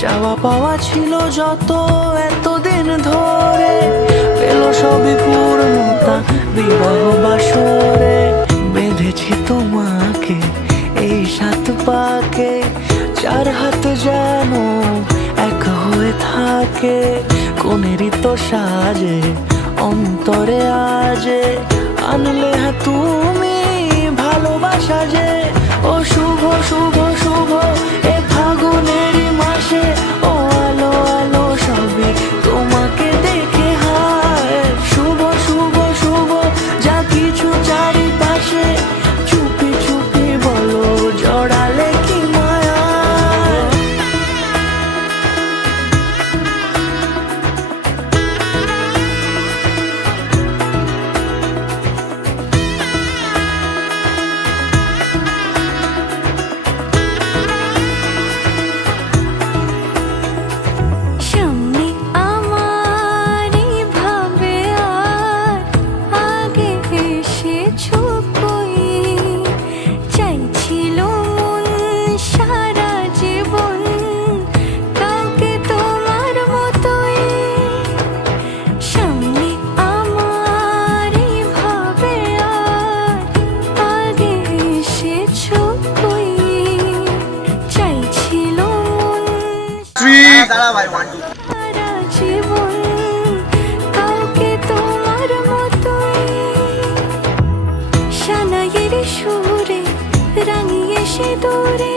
চাওয়া পাওয়া ছিল যত এতদিন ধরে পেল সবই পূর্ণতা বিবাহ বাসরে। বেঁধেছি তোমাকে এই 7 পাকে, 4 হাত যেন এক হয়ে থাকে। কোনেরই তো সাজে অন্তরে আজে আনলে তুমি ভালোবাসা যে। ও শুভ শুভ শুভ এ ফাগুনেরই মাসে, ও আলো আলো সবই তোমাকে দেখে হায়। শুভ শুভ শুভ যা কিছু চারিপাশে, চুপি চুপি বলো জড়ালে কি মায়া। সামনে আমার ভাবে আর আগে এসেছো কই, চাইছিল মন সারা জীবন কাউকে তোমার মতোই। সামনে আমার ভাবে আর আগে এসেছো কই, চাইছিল মন সারা জীবন কাউকে তোমার মতোই। সানাইয়ের সুরে রাঙিয়ে সে দূরে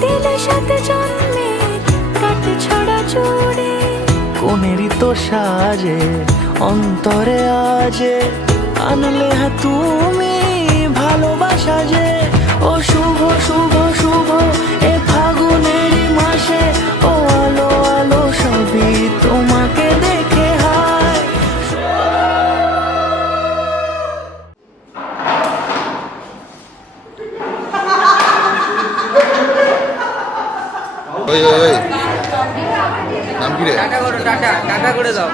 দিলে 7 জন্মের কাট ছড়া জোড়ে। কোনেরই তো সাজে অন্তরে আজে আনলে তুমি ভালোবাসা যে। ও শুভ শুভ শুভ এ ফাগুনেরই মাসে, ও আলো আলো সবই তোমাকে দেখে হায়। ওই ওই ওই নাম কি রে? টাটা করে দাও।